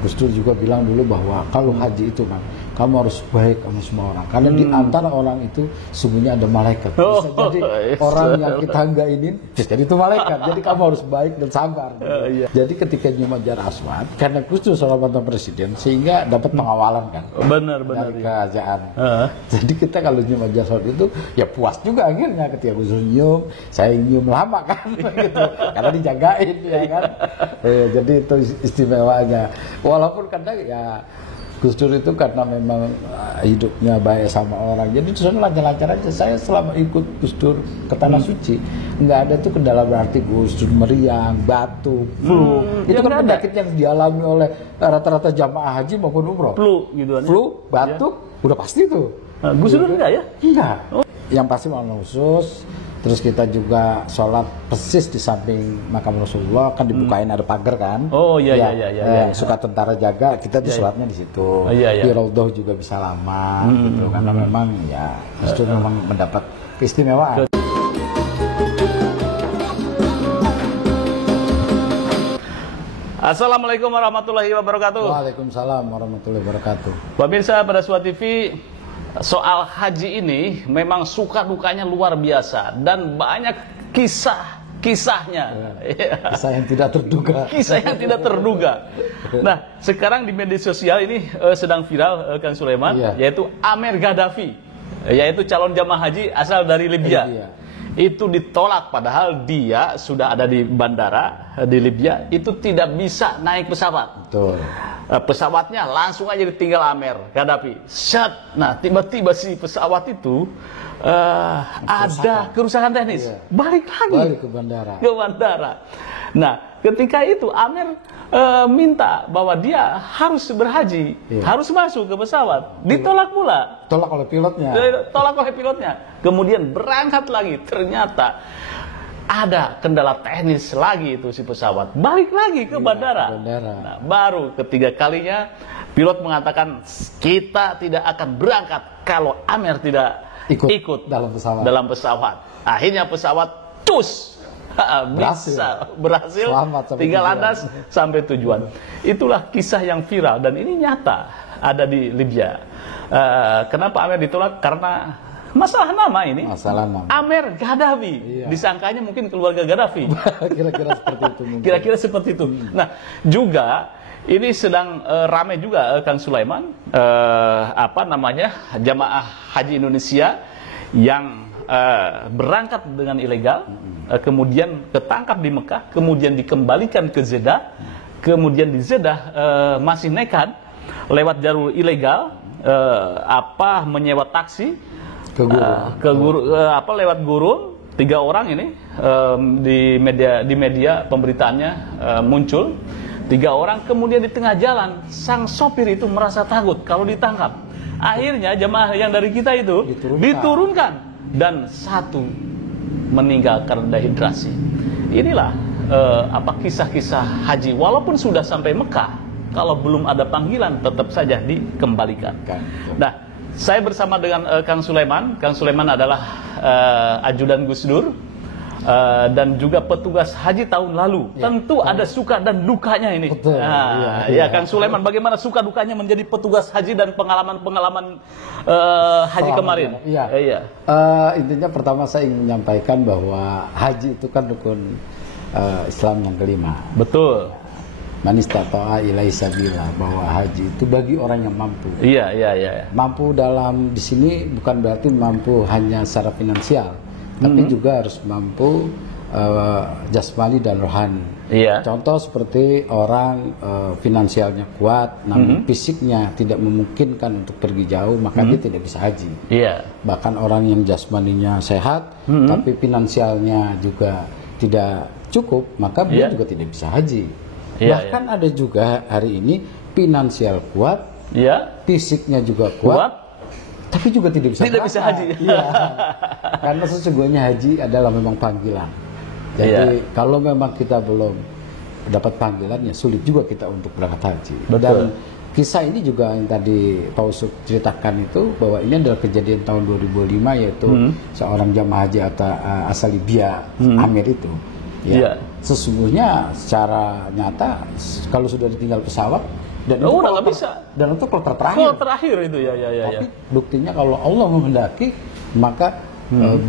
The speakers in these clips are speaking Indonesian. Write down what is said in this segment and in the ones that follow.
Gus Dur juga bilang dulu bahwa kalau haji itu kan kamu harus baik sama semua orang, karena di antara orang itu sungguhnya ada malaikat. Bisa jadi orang yang kita enggak ini bisa jadi itu malaikat. Jadi kamu harus baik dan sabar. Gitu. Jadi ketika nyium Hajar Aswad, karena Gus Dur seorang mantan presiden, sehingga dapat pengawalan kan. Benar dari kerajaan. Jadi kita kalau nyium Hajar Aswad itu ya puas juga akhirnya ketika Gus Dur nyium, saya nyium lama kan, gitu. Karena dijagain ya kan. Jadi itu istimewanya. Walaupun kadang ya Gus Dur itu karena memang hidupnya baik sama orang, jadi justru lancar-lancar aja. Saya selama ikut Gus Dur ke Tanah Suci, nggak ada tuh kendala berarti Gus Dur meriang, batuk, flu. Itu kan penyakit yang dialami oleh rata-rata jamaah haji maupun umroh. Flu gitu kan. Flu, batuk, udah pasti tuh. Gus Dur enggak ya? Iya. Yang pasti malam khusus. Terus kita juga sholat persis di samping makam Rasulullah, kan dibukain ada pagar kan. Oh iya. Suka tentara jaga, kita di sholatnya di situ. Di Raudhah juga bisa lama gitu, karena memang ya itu memang mendapat keistimewaan. Assalamualaikum warahmatullahi wabarakatuh. Waalaikumsalam warahmatullahi wabarakatuh. Pemirsa pada Swat TV, soal haji ini memang suka dukanya luar biasa dan banyak kisahnya. Kisah yang tidak terduga. Kisah yang tidak terduga. Nah, sekarang di media sosial ini sedang viral Kang Sulaiman, yaitu Amer Gaddafi, yaitu calon jamaah haji asal dari Libya. Itu ditolak padahal dia sudah ada di bandara di Libya, itu tidak bisa naik pesawat. Betul. Pesawatnya langsung aja ditinggal Amer Gaddafi. Nah, tiba-tiba si pesawat itu ada kerusakan teknis. Balik lagi ke bandara. Nah, ketika itu Amer minta bahwa dia harus berhaji, harus masuk ke pesawat. Ditolak pula. Tolak oleh pilotnya. Kemudian berangkat lagi, ternyata ada kendala teknis lagi itu si pesawat, balik lagi ke bandara. Nah, baru ketiga kalinya pilot mengatakan kita tidak akan berangkat kalau Amer tidak ikut dalam pesawat. Akhirnya pesawat berhasil tinggal landas sampai tujuan. Itulah kisah yang viral dan ini nyata ada di Libya. Kenapa Amer ditolak? Karena masalah nama ini. Amer Gaddafi. Disangkanya mungkin keluarga Gaddafi. Kira-kira seperti itu. Nah, juga ini sedang ramai juga Kang Sulaiman, jamaah haji Indonesia yang berangkat dengan ilegal, kemudian ketangkap di Mekah, kemudian dikembalikan ke Jeddah, kemudian di Jeddah masih nekat lewat jalur ilegal, menyewa taksi lewat gurun. 3 orang ini di media pemberitaannya muncul 3 orang, kemudian di tengah jalan sang sopir itu merasa takut kalau ditangkap. Akhirnya jemaah yang dari kita itu diturunkan dan 1 meninggal karena dehidrasi. Inilah kisah-kisah haji, walaupun sudah sampai Mekah, kalau belum ada panggilan tetap saja dikembalikan. Nah, saya bersama dengan Kang Sulaiman. Kang Sulaiman adalah ajudan Gus Dur dan juga petugas haji tahun lalu. Tentu ada suka dan dukanya ini. Betul. Kang Sulaiman, bagaimana suka dukanya menjadi petugas haji dan pengalaman haji kemarin? Intinya pertama saya ingin menyampaikan bahwa haji itu kan rukun Islam yang kelima. Betul. Man istata'a ilaihi sabila, bahwa haji itu bagi orang yang mampu. Mampu dalam di sini bukan berarti mampu hanya secara finansial, tapi juga harus mampu jasmani dan rohani. Contoh seperti orang finansialnya kuat, namun fisiknya tidak memungkinkan untuk pergi jauh, maka dia tidak bisa haji. Bahkan orang yang jasmaninya sehat, tapi finansialnya juga tidak cukup, maka dia juga tidak bisa haji. Bahkan ada juga hari ini finansial kuat, fisiknya juga kuat, tapi juga tidak bisa haji. Karena sesungguhnya haji adalah memang panggilan. Jadi kalau memang kita belum dapat panggilan, ya sulit juga kita untuk berangkat haji. Dan kisah ini juga yang tadi Pak Usuk ceritakan itu, bahwa ini adalah kejadian tahun 2005, yaitu seorang jamaah haji asal Libya, Amer itu. sesungguhnya secara nyata kalau sudah ditinggal pesawat dan itu udah nggak bisa. Dan itu kloter terakhir. Kloter terakhir itu ya. Tapi buktinya kalau Allah menghendaki maka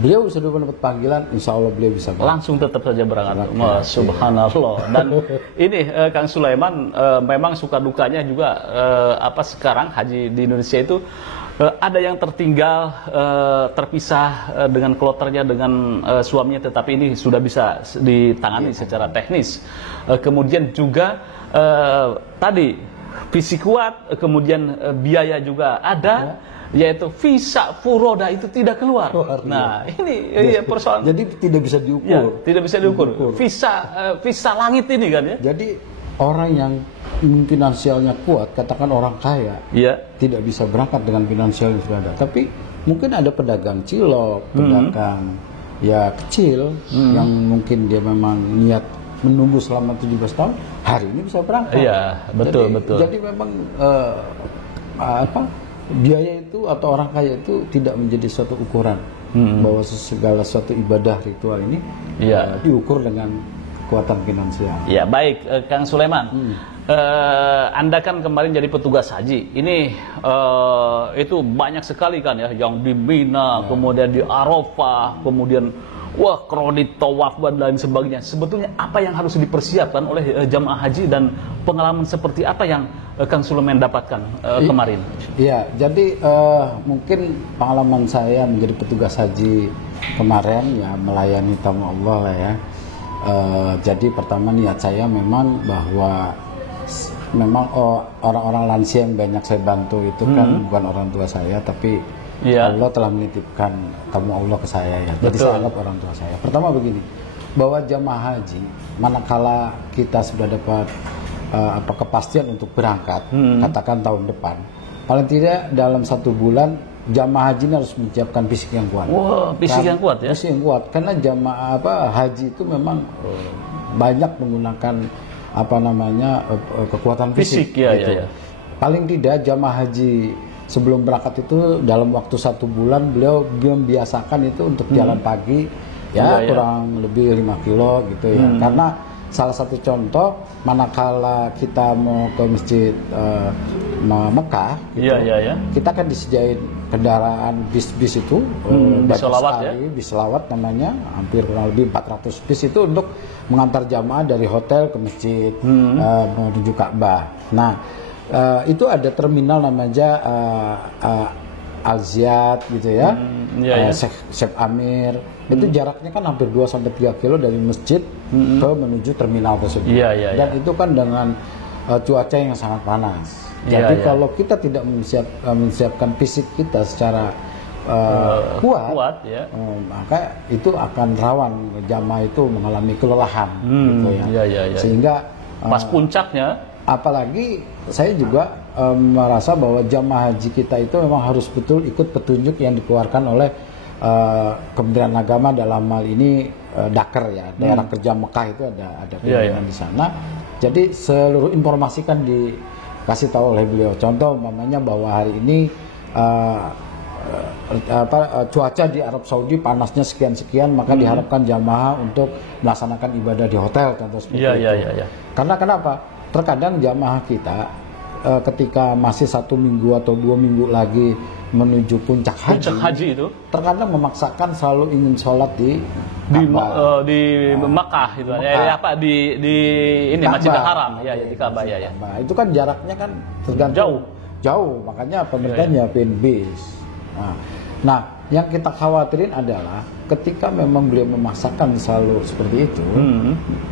beliau sudah mendapat panggilan, insya Allah beliau bisa langsung tetap saja berangkat. Subhanallah. Dan ini Kang Sulaiman memang suka dukanya juga sekarang haji di Indonesia itu ada yang tertinggal terpisah dengan kloternya dengan suaminya, tetapi ini sudah bisa ditangani secara teknis. Kemudian juga tadi fisik kuat, kemudian biaya juga ada. Yaitu visa furoda itu tidak keluar. Nah, ini persoalan. Jadi tidak bisa diukur. Ya, tidak bisa diukur. Visa langit ini kan ya. Jadi orang yang finansialnya kuat, katakan orang kaya, tidak bisa berangkat dengan finansial yang sudah ada. Tapi mungkin ada pedagang cilok, pedagang kecil yang mungkin dia memang niat menunggu selama 17 tahun, hari ini bisa berangkat. Iya, betul. Jadi memang biaya itu atau orang kaya itu tidak menjadi suatu ukuran bahwa segala suatu ibadah ritual ini diukur dengan kekuatan finansial. Ya, baik Kang Sulaiman. Anda kan kemarin jadi petugas haji. Ini itu banyak sekali kan ya yang di Mina, kemudian di Arafah, kemudian kredit tawaf dan lain sebagainya. Sebetulnya apa yang harus dipersiapkan oleh jamaah haji dan pengalaman seperti apa yang Kang Sulaiman dapatkan kemarin? Iya, jadi mungkin pengalaman saya menjadi petugas haji kemarin melayani tamu Allah lah ya. Jadi pertama niat saya memang bahwa orang-orang lansia yang banyak saya bantu itu kan bukan orang tua saya, tapi Allah telah menitipkan tamu Allah ke saya ya. Jadi saya anggap orang tua saya. Pertama begini, bahwa jamaah haji manakala kita sudah dapat kepastian untuk berangkat, katakan tahun depan, paling tidak dalam 1 bulan jamaah haji harus menyiapkan fisik yang kuat. Fisik yang kuat ya? Fisik yang kuat, karena jamaah haji itu memang banyak menggunakan kekuatan fisik. Iya. Paling tidak jamaah haji sebelum berangkat itu dalam waktu 1 bulan beliau membiasakan itu untuk jalan pagi kurang lebih 5 kilo gitu ya. Karena salah satu contoh manakala kita mau ke masjid Mekah gitu, kita kan disediain kendaraan bis itu bis selawat bis selawat namanya, hampir kurang lebih 400 bis itu untuk mengantar jamaah dari hotel ke masjid menuju Ka'bah. Nah, itu ada terminal namanya Al-Ziyad gitu ya, Syekh Amir. Itu jaraknya kan hampir 2-3 kilo dari masjid ke menuju terminal tersebut. Dan itu kan dengan cuaca yang sangat panas. Jadi kalau kita tidak menyiapkan fisik kita secara kuat maka itu akan rawan jamaah itu mengalami kelelahan gitu ya. Sehingga pas puncaknya, apalagi saya juga merasa bahwa jamaah haji kita itu memang harus betul ikut petunjuk yang dikeluarkan oleh Kementerian Agama, dalam hal ini Daker ya, daerah kerja Mekah itu ada pimpinan di sana. Jadi seluruh informasi kan dikasih tahu oleh beliau. Contoh umpamanya bahwa hari ini cuaca di Arab Saudi panasnya sekian-sekian, maka diharapkan jamaah untuk melaksanakan ibadah di hotel, contoh seperti itu. Karena kenapa? Terkadang jamaah kita ketika masih 1 minggu atau 2 minggu lagi menuju puncak haji itu terkadang memaksakan selalu ingin sholat di Makkah itu di Masjidil Haram di Ka'bah ya. Itu kan jaraknya kan tergantung jauh, makanya pemerintah nyiapin bis. Nah, yang kita khawatirin adalah ketika memang beliau memaksakan selalu seperti itu,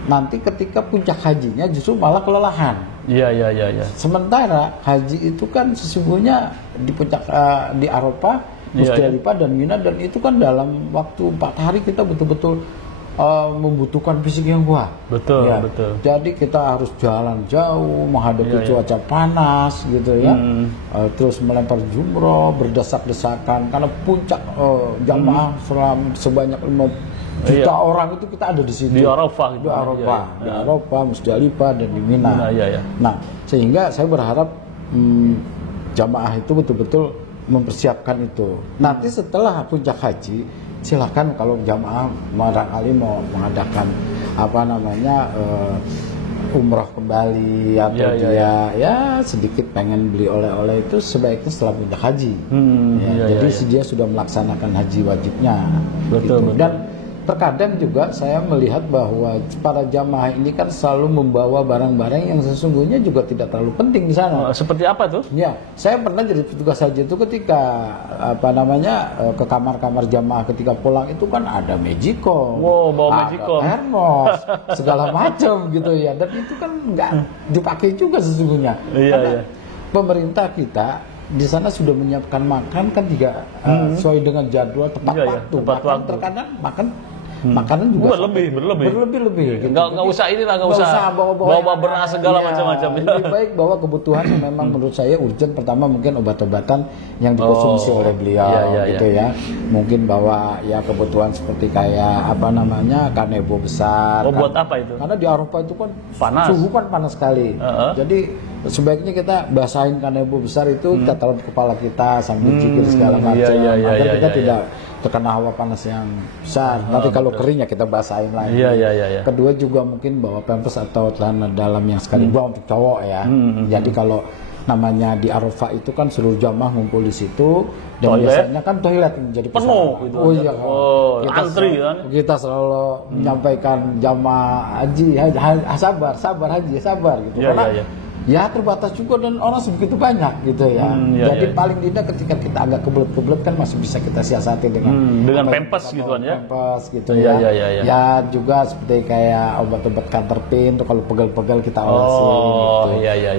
nanti ketika puncak hajinya justru malah kelelahan. Iya. Sementara haji itu kan sesungguhnya di puncak di Arafah, Musdalifah dan Mina, dan itu kan dalam waktu 4 hari kita betul-betul membutuhkan fisik yang kuat. Betul. Jadi kita harus jalan jauh, menghadapi cuaca panas gitu ya. Terus melempar jumroh, berdesak-desakan karena puncak jamaah sebanyak 5 juta orang itu kita ada di situ. Di Arafah. Di Arafah, Musdalifah dan di Mina. Nah, sehingga saya berharap jamaah itu betul-betul mempersiapkan itu. Nanti setelah puncak haji, silakan kalau jamaah barangkali mau mengadakan apa namanya umroh kembali atau dia sedikit pengen beli oleh-oleh, itu sebaiknya setelah puncak haji. Jadi dia sudah melaksanakan haji wajibnya. Betul, gitu. betul. Dan terkadang juga saya melihat bahwa para jamaah ini kan selalu membawa barang-barang yang sesungguhnya juga tidak terlalu penting di sana. Seperti apa tuh? Ya, saya pernah jadi petugas haji itu ketika apa namanya ke kamar-kamar jamaah ketika pulang itu kan ada Magicom, bawa ada Thermos, segala macam gitu ya. Dan itu kan nggak dipakai juga sesungguhnya. Karena pemerintah kita di sana sudah menyiapkan makan kan juga sesuai dengan jadwal tepat waktu. Terkadang makanan juga berlebih. Gitu. Nggak usah inilah, nggak usah bawa beras segala macam-macam. Lebih baik bawa kebutuhan yang memang menurut saya urgent. Pertama mungkin obat-obatan yang dikonsumsi oleh beliau, gitu ya. Mungkin bawa ya kebutuhan seperti kayak apa namanya kanebo besar. Buat apa itu? Karena di Arafah itu kan panas. Suhu kan panas sekali. Jadi sebaiknya kita basahin kanebo besar itu, kita taruh di kepala kita sambil zikir segala macam, agar kita tidak terkena hawa panas yang besar. Nanti kalau keringnya kita basahin lagi. Kedua juga mungkin bawa pampers atau celana dalam yang sekali buang untuk cowok ya. Jadi kalau namanya di Arafah itu kan seluruh jamaah ngumpul di situ dan biasanya kan toilet menjadi penuh gitu. Kita selalu menyampaikan jamaah haji sabar haji gitu. Karena ya terbatas juga dan orang sebegitu banyak gitu ya. Jadi paling tidak ketika kita agak kebelet-kebelet kan masih bisa kita siasati dengan pampers gitu kan ya. Pampers gitu ya. Ya juga seperti kayak obat-obat Caterpin tuh kalau pegel-pegel kita olesin gitu.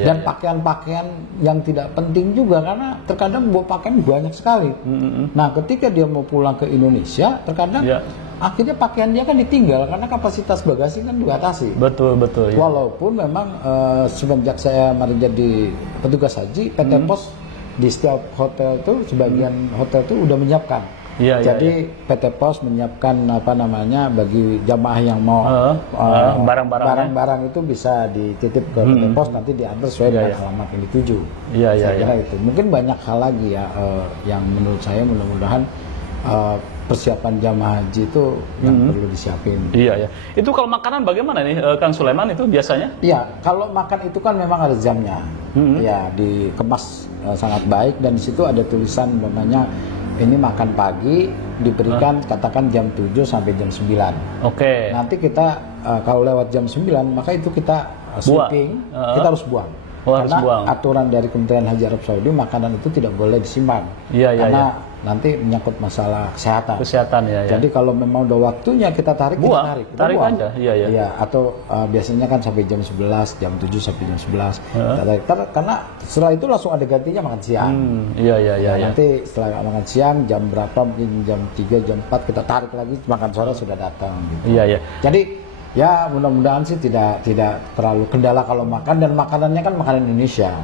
Dan pakaian-pakaian yang tidak penting juga karena terkadang bawa pakaian banyak sekali. Nah, ketika dia mau pulang ke Indonesia terkadang akhirnya pakaian dia kan ditinggal karena kapasitas bagasi kan dibatasi. Betul. Ya. Walaupun memang semenjak saya mari jadi petugas haji, PT Pos di setiap hotel tuh sebagian hotel tuh udah menyiapkan. Jadi PT Pos menyiapkan apa namanya bagi jamaah yang mau barang-barang itu bisa dititip ke PT Pos, nanti diantar sesuai dengan alamat yang dituju. Saya kira itu. Mungkin banyak hal lagi ya yang menurut saya mudah-mudahan persiapan jamaah haji itu yang perlu disiapin. Itu kalau makanan bagaimana nih Kang Sulaiman itu biasanya? Kalau makan itu kan memang ada jamnya. Dikemas sangat baik dan di situ ada tulisan namanya ini makan pagi diberikan katakan jam 7 sampai jam 9. Nanti kita kalau lewat jam 9 maka itu kita sweeping, kita harus buang. Karena aturan dari Kementerian Haji Arab Saudi makanan itu tidak boleh disimpan. Karena nanti menyangkut masalah kesehatan. Jadi kalau memang udah waktunya kita tarik, kita tarik buang. Aja. Atau biasanya kan sampai jam 11, jam 7 sampai jam 11. Karena setelah itu langsung ada gantinya makan siang. Nanti setelah makan siang jam berapa, mungkin jam 3, jam 4 kita tarik lagi, makan sore sudah datang gitu. Jadi ya mudah-mudahan sih tidak terlalu kendala kalau makan, dan makanannya kan makanan Indonesia.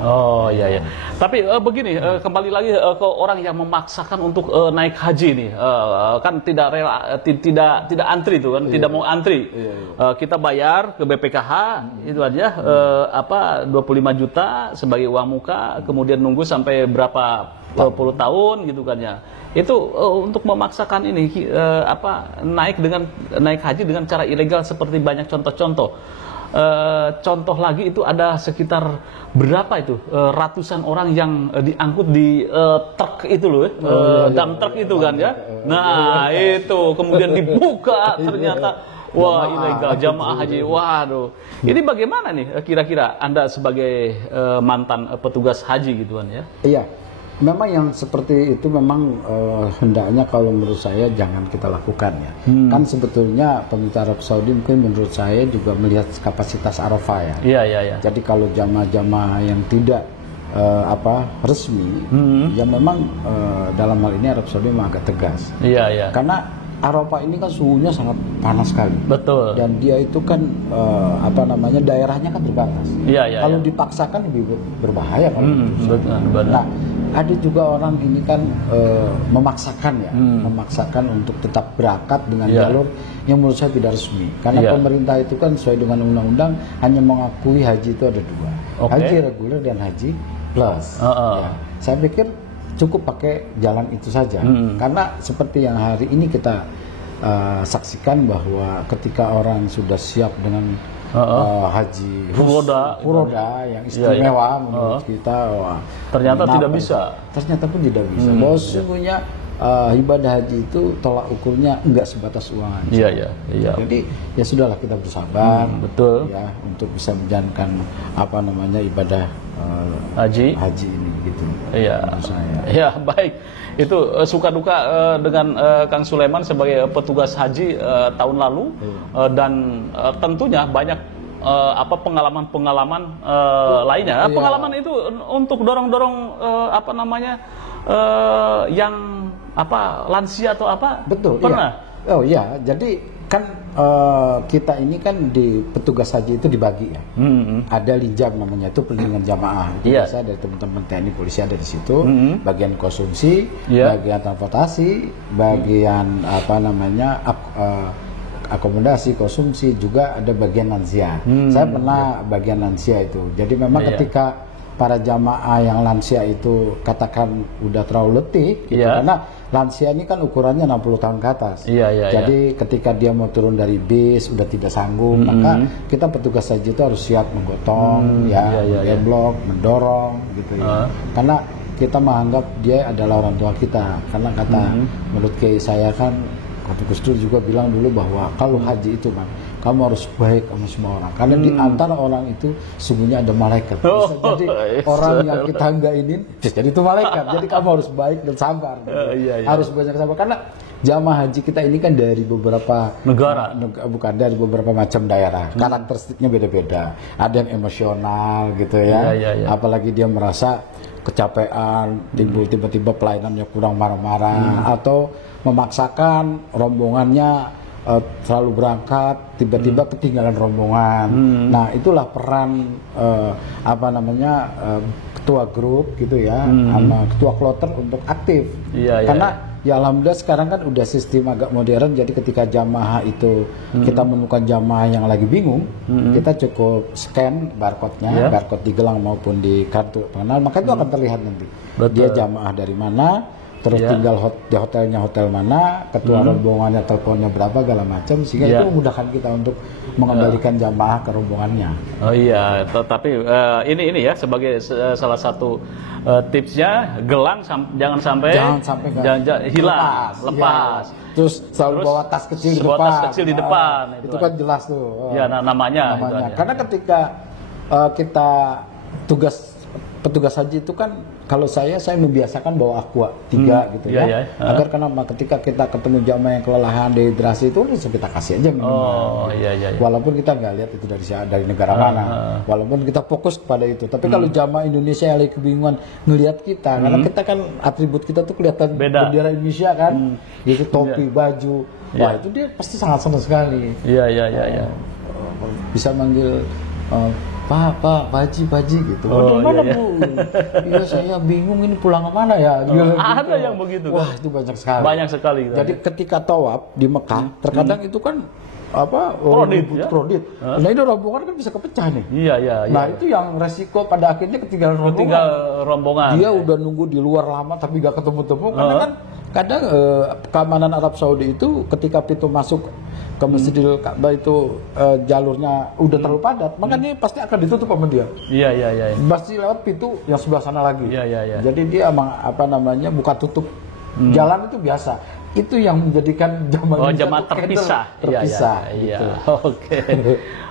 Tapi begini, kembali lagi ke orang yang memaksakan untuk naik haji nih, kan tidak rela, tidak antri itu kan, tidak mau antri. Kita bayar ke BPKH itu aja 25 juta sebagai uang muka, kemudian nunggu sampai berapa puluh tahun gitu kan ya. Itu untuk memaksakan ini naik haji dengan cara ilegal seperti banyak contoh-contoh. Contoh lagi itu ada sekitar berapa itu ratusan orang yang diangkut di truk itu loh, dump truck itu kan ya. Nah itu kemudian dibuka ternyata ilegal jamaah haji. Waduh, ini bagaimana nih kira-kira Anda sebagai mantan petugas haji gitu kan ya? Memang yang seperti itu memang hendaknya kalau menurut saya jangan kita lakukan ya. Kan sebetulnya pemerintah Arab Saudi mungkin menurut saya juga melihat kapasitas Arafah ya. Jadi kalau jamaah-jamaah yang tidak resmi, ya memang dalam hal ini Arab Saudi memang agak tegas. Karena Arafah ini kan suhunya sangat panas sekali. Betul. Dan dia itu kan daerahnya kan terbatas. Kalau dipaksakan lebih berbahaya kalau Nah, ada juga orang ini kan memaksakan memaksakan untuk tetap berangkat dengan jalur yang menurut saya tidak resmi. Karena pemerintah itu kan sesuai dengan undang-undang hanya mengakui haji itu ada dua, haji reguler dan haji plus. Saya pikir cukup pakai jalan itu saja. Karena seperti yang hari ini kita saksikan bahwa ketika orang sudah siap dengan haji furoda yang istimewa menurut kita, ternyata tidak bisa. Ternyata pun tidak bisa. Bahwa sesungguhnya ibadah haji itu tolak ukurnya enggak sebatas uang aja. Iya. Jadi ya sudahlah, kita bersabar, betul ya, untuk bisa menjalankan ibadah haji ini gitu. Iya. Ya, baik. Itu suka duka dengan Kang Sulaiman sebagai petugas haji tahun lalu, dan tentunya banyak pengalaman-pengalaman lainnya. Pengalaman itu untuk dorong-dorong yang lansia atau apa? Betul. Pernah? Iya. Oh ya, jadi kan kita ini kan di petugas haji itu dibagi ya. Ada linjam namanya, itu perlindungan jamaah. Itu biasa dari teman-teman TNI Polisi ada di situ. Bagian konsumsi, bagian transportasi, bagian akomodasi, konsumsi, juga ada bagian lansia. Saya pernah bagian lansia itu. Jadi memang ketika para jamaah yang lansia itu katakan udah terlalu letih gitu, karena lansia ini kan ukurannya 60 tahun ke atas. Jadi ketika dia mau turun dari bis udah tidak sanggup, maka kita petugas haji itu harus siap menggotong, mengeblok, mendorong gitu ya. Karena kita menganggap dia adalah orang tua kita. Karena kata menurut kiai saya kan, Gus Dur juga bilang dulu bahwa kalau haji itu kan kamu harus baik sama semua orang, karena di antara orang itu sungguhnya ada malaikat. Bisa jadi orang yang kita enggak ini jadi itu malaikat. Jadi kamu harus baik dan sabar. Harus banyak sabar, karena jamaah haji kita ini kan dari beberapa negara, bukan dari beberapa macam daerah. Karakteristiknya beda-beda. Ada yang emosional gitu ya. Apalagi dia merasa kecapean, tiba-tiba pelayanannya kurang marah-marah, atau memaksakan rombongannya selalu berangkat, tiba-tiba ketinggalan rombongan. Nah, itulah peran ketua grup gitu ya, sama ketua kloter untuk aktif. Karena ya alhamdulillah sekarang kan udah sistem agak modern, jadi ketika jamaah itu kita menemukan jamaah yang lagi bingung, kita cukup scan barcode-nya, barcode di gelang maupun di kartu pengenal, maka itu akan terlihat nanti. Dia jamaah dari mana, terus tinggal di hotelnya hotel mana, ketua rombongannya teleponnya berapa, segala macam, sehingga itu memudahkan kita untuk mengembalikan jamaah ke rombongannya. Oh iya, tapi ini ya sebagai salah satu tipsnya, gelang jangan sampai hilang, lepas. Terus selalu bawa tas kecil di depan. Itu kan jelas tuh. Ya, namanya. Karena ketika kita petugas haji itu kan, kalau saya membiasakan bawa aqua 3 gitu ya. Agar kenapa, ketika kita ketemu jamaah yang kelelahan, dehidrasi, itu bisa kita kasih aja minuman. Walaupun kita nggak lihat itu dari negara mana, walaupun kita fokus kepada itu. Tapi kalau jamaah Indonesia yang lagi kebingungan ngelihat kita, karena kita kan atribut kita tuh kelihatan bendera Indonesia kan, gitu, topi, baju, wah itu dia pasti sangat senang sekali. Bisa manggil Pak Haji gitu. Mana Bu? Iya, saya bingung ini pulang kemana ya? Ada yang begitu. Wah, itu banyak sekali. Banyak sekali. Jadi ketika tawaf di Mekah, terkadang itu kan kredit. Nah, itu rombongan kan bisa kepecah nih. Nah, itu yang resiko pada akhirnya ketinggalan rombongan. Dia udah nunggu di luar lama tapi gak ketemu-temu, karena kan kadang keamanan Arab Saudi itu ketika pintu masuk ke Masjidil Ka'bah itu jalurnya udah terlalu padat, makanya pasti akan ditutup sama dia. Pasti lewat pintu yang sebelah sana lagi. Jadi dia buka tutup jalan itu biasa. Itu yang menjadikan jamaah terpisah. Gitu. Oke.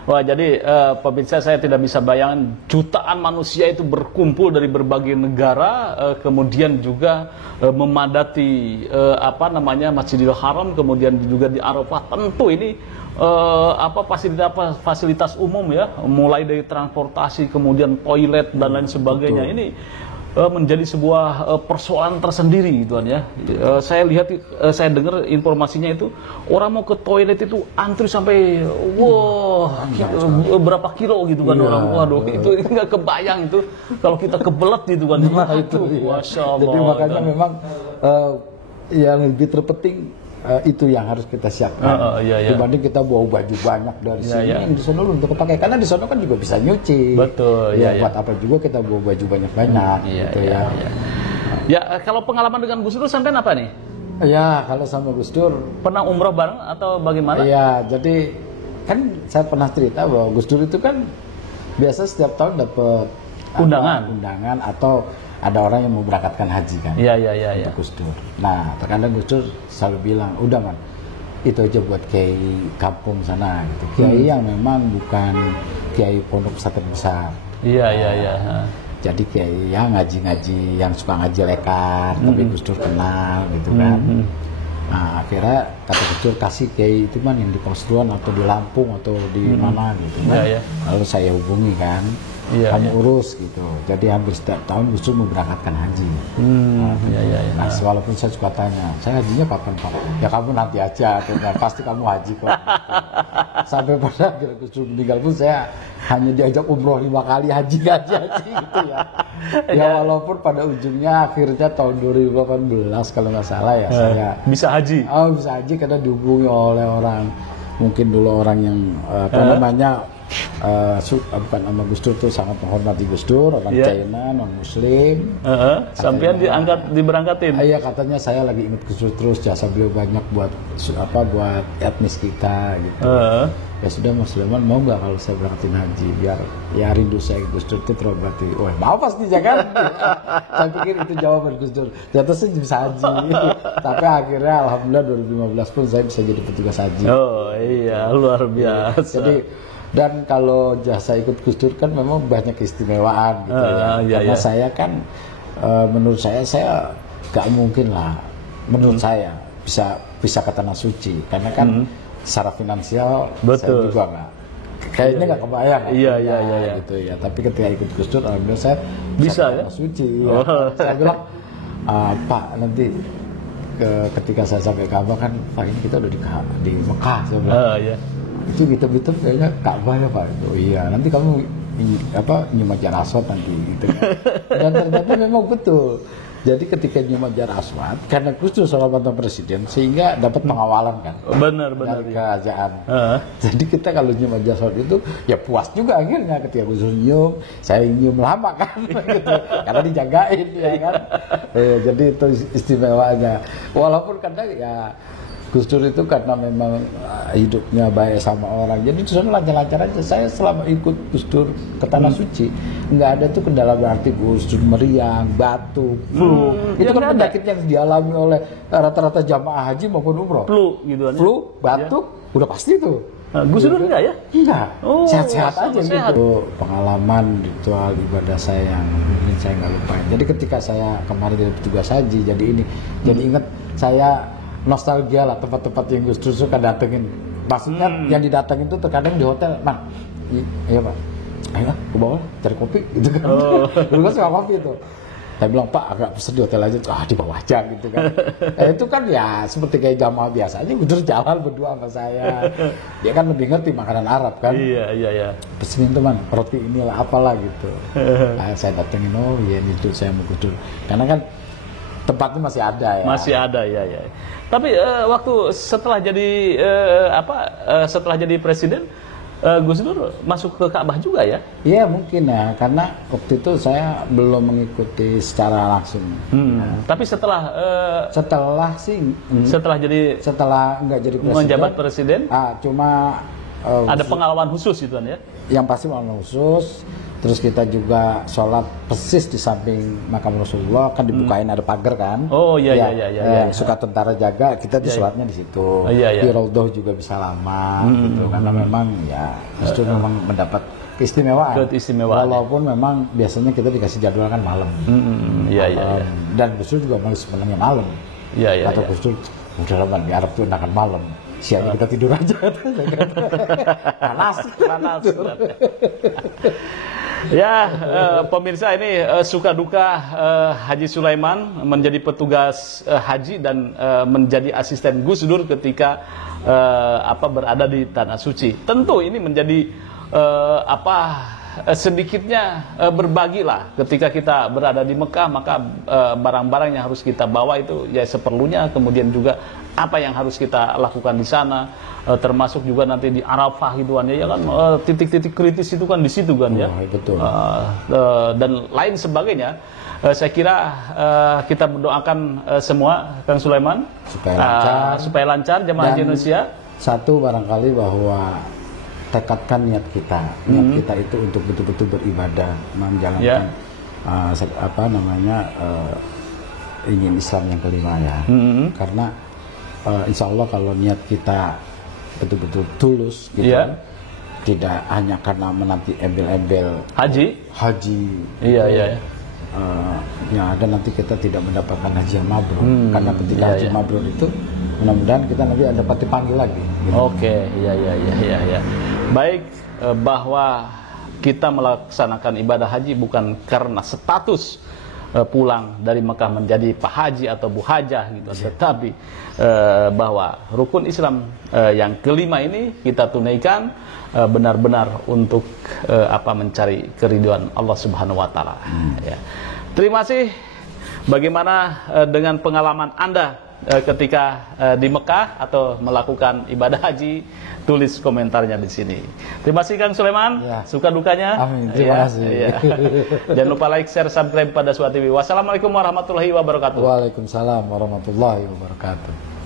Wah, jadi pemirsa, saya tidak bisa bayangkan jutaan manusia itu berkumpul dari berbagai negara, kemudian juga memadati Masjidil Haram, kemudian juga di Arafah. Tentu ini fasilitas umum ya, mulai dari transportasi, kemudian toilet dan lain sebagainya. Ini menjadi sebuah persoalan tersendiri gitu kan ya. Saya dengar informasinya itu orang mau ke toilet itu antri sampai berapa kilo gitu kan orang. Waduh, itu nggak kebayang itu kalau kita kebelet gitu kan. Masya Allah. Jadi makanya memang yang lebih terpenting itu yang harus kita siapkan. Dibanding kita bawa baju banyak dari sini, yang di sana untuk pakai, karena di sana kan juga bisa nyuci. Betul. Buat apa juga kita bawa baju banyak-banyak. Ya, kalau pengalaman dengan Gus Dur sampai apa nih? Ya, kalau sama Gus Dur. Pernah umroh bareng atau bagaimana? Iya, jadi kan saya pernah cerita bahwa Gus Dur itu kan biasa setiap tahun dapat undangan atau ada orang yang mau berangkatkan haji kan. Iya. Untuk Gus Dur. Nah, terkadang Gus Dur selalu bilang, udah man, itu aja buat kiai kampung sana gitu. Kiai yang memang bukan kiai pondok pesantren besar. Iya. Jadi kiai yang ngaji-ngaji, yang suka ngaji lekar, tapi Gus Dur kenal gitu kan. Nah, akhirnya kata Gus Dur kasih kiai itu man yang di Pasuruan atau di Lampung atau di mana gitu kan. Lalu saya hubungi kan, kamu urus gitu. Jadi hampir setiap tahun Gus Dur memberangkatkan haji. Nah, walaupun saya suka tanya, saya hajinya kapan Pak? Ya kamu nanti aja, pasti kamu haji kok. Sampai pada akhirnya Gus Dur meninggal pun saya hanya diajak umroh 5 kali haji gitu ya. Ya walaupun pada ujungnya akhirnya tahun 2018 kalau nggak salah ya saya bisa haji. Oh bisa haji karena dihubungi oleh orang, mungkin dulu orang yang bukan sama Gus Dur tuh sangat menghormati Gus Dur, orang China, non Muslim. Sampean diberangkatin. Iya katanya saya lagi ingat Gus Dur terus, jasa beliau banyak buat etnis kita gitu. Ya sudah Mas Sulaiman, mau nggak kalau saya berangkatin haji biar ya rindu saya Gus Dur itu terobati. Wah mau pasti jangan. Saya pikir itu jawaban Gus Dur. Ternyata saya bisa haji. Tapi akhirnya alhamdulillah 2015 pun saya bisa jadi petugas haji. Oh iya luar biasa. Jadi dan kalau jasa ikut Gus Dur kan memang banyak keistimewaan gitu karena saya kan menurut saya nggak mungkin lah menurut saya bisa ke tanah suci karena kan secara finansial saya juga nggak kayaknya nggak kebayang gitu ya. Tapi ketika ikut Gus Dur alhamdulillah saya bisa ke tanah suci. Saya bilang Pak nanti ketika saya sampai Ka'bah kan Pak ini kita udah di Mekah saya bilang. Itu hitam-hitam kayaknya Ka'bah ya Pak. Oh iya, nanti kamu nyium Hajar Aswad nanti gitu kan. Dan ternyata memang betul. Jadi ketika nyium Hajar Aswad karena Gus Dur salah satu presiden sehingga dapat pengawalan kan. Benar dari kerajaan. Jadi kita kalau nyium Hajar Aswad itu ya puas juga akhirnya ketika Gus Dur nyium, saya nyium lama kan gitu. Karena dijagain ya kan. Jadi itu istimewanya. Walaupun kadang ya Gus Dur itu karena memang hidupnya baik sama orang, jadi itu lancar-lancar aja. Saya selama ikut Gus Dur ke tanah suci, nggak ada tuh kendala berarti Gus Dur meriang, batuk, flu. Itu kan penyakit yang dialami oleh rata-rata jamaah haji maupun umroh. Flu gitu kan? Flu, batuk, udah pasti tuh. Gus Dur enggak ya? Enggak, sehat-sehat aja sehat. Gitu. Pengalaman ritual ibadah saya yang mungkin saya nggak lupain. Jadi ketika saya kemarin dari petugas haji, jadi ingat saya nostalgia lah tempat-tempat yang Gus Dur suka datengin. Maksudnya yang didatengin itu terkadang di hotel, Bang. Iya Pak. Ayo ke bawah cari kopi gitu kan. Dulu kan suka kopi itu. Saya bilang Pak agak pesen di hotel aja, di bawah aja gitu kan. Itu kan ya seperti kayak jamaah biasa aja. Gus Dur jalan berdua sama saya. Dia kan lebih ngerti makanan Arab kan. Iya. Pesenin teman roti inilah apalah gitu. Saya datengin ini tuh saya mau Gus Dur. Karena kan tempatnya masih ada ya. Masih ada ya. Tapi waktu setelah jadi presiden, Gus Dur masuk ke Ka'bah juga ya? Iya mungkin ya, karena waktu itu saya belum mengikuti secara langsung. Tapi setelah nggak jadi presiden. Menjabat presiden? Cuma ada pengalaman khusus itu kan ya? Yang pasti pengalaman khusus. Terus kita juga sholat persis di samping makam Rasulullah, kan dibukain ada pagar kan. Oh iya. Suka tentara jaga, kita di sholatnya di situ. Di Raudhah juga bisa lama gitu, karena memang ya justru memang mendapat keistimewaan. Walaupun memang biasanya kita dikasih jadwal kan malam. Iya. Dan Gus Dur juga malas menangnya malam. Atau Gus Dur udah lama di Arab tuh enakan malam. Siangnya kita tidur aja. Panas. Ya, pemirsa ini suka duka Haji Sulaiman menjadi petugas haji dan menjadi asisten Gus Dur ketika berada di Tanah Suci. Tentu ini menjadi sedikitnya berbagilah. Ketika kita berada di Mekah, maka barang-barang yang harus kita bawa itu ya seperlunya. Kemudian juga apa yang harus kita lakukan di sana, termasuk juga nanti di Arafah gitu kan ya kan, titik-titik kritis itu kan di situ kan ya. Betul. Dan lain sebagainya. Saya kira kita berdoakan semua, Kang Sulaiman, supaya lancar jemaah haji Indonesia. Satu, barangkali bahwa tekadkan niat kita itu untuk betul-betul beribadah, menjalankan ingin Islam yang kelima ya. Karena insya Allah kalau niat kita betul-betul tulus gitu, tidak hanya karena menanti embel-embel haji. Yang ada nanti kita tidak mendapatkan haji yang mabrur. Karena ketika haji mabrur itu mudah-mudahan kita nanti dapat dipanggil lagi gitu. Oke, ya. Baik, bahwa kita melaksanakan ibadah haji bukan karena status pulang dari Mekah menjadi Pak Haji atau Bu Hajah gitu, tetapi bahwa rukun Islam yang kelima ini kita tunaikan benar-benar untuk mencari keridhaan Allah Subhanahu wa taala. Ya. Terima kasih. Bagaimana dengan pengalaman Anda ketika di Mekah atau melakukan ibadah haji? Tulis komentarnya di sini. Terima kasih Kang Sulaiman. Suka dukanya. Amin. Terima kasih. Jangan lupa like, share, subscribe pada Suara TV. Wassalamualaikum warahmatullahi wabarakatuh. Waalaikumsalam warahmatullahi wabarakatuh.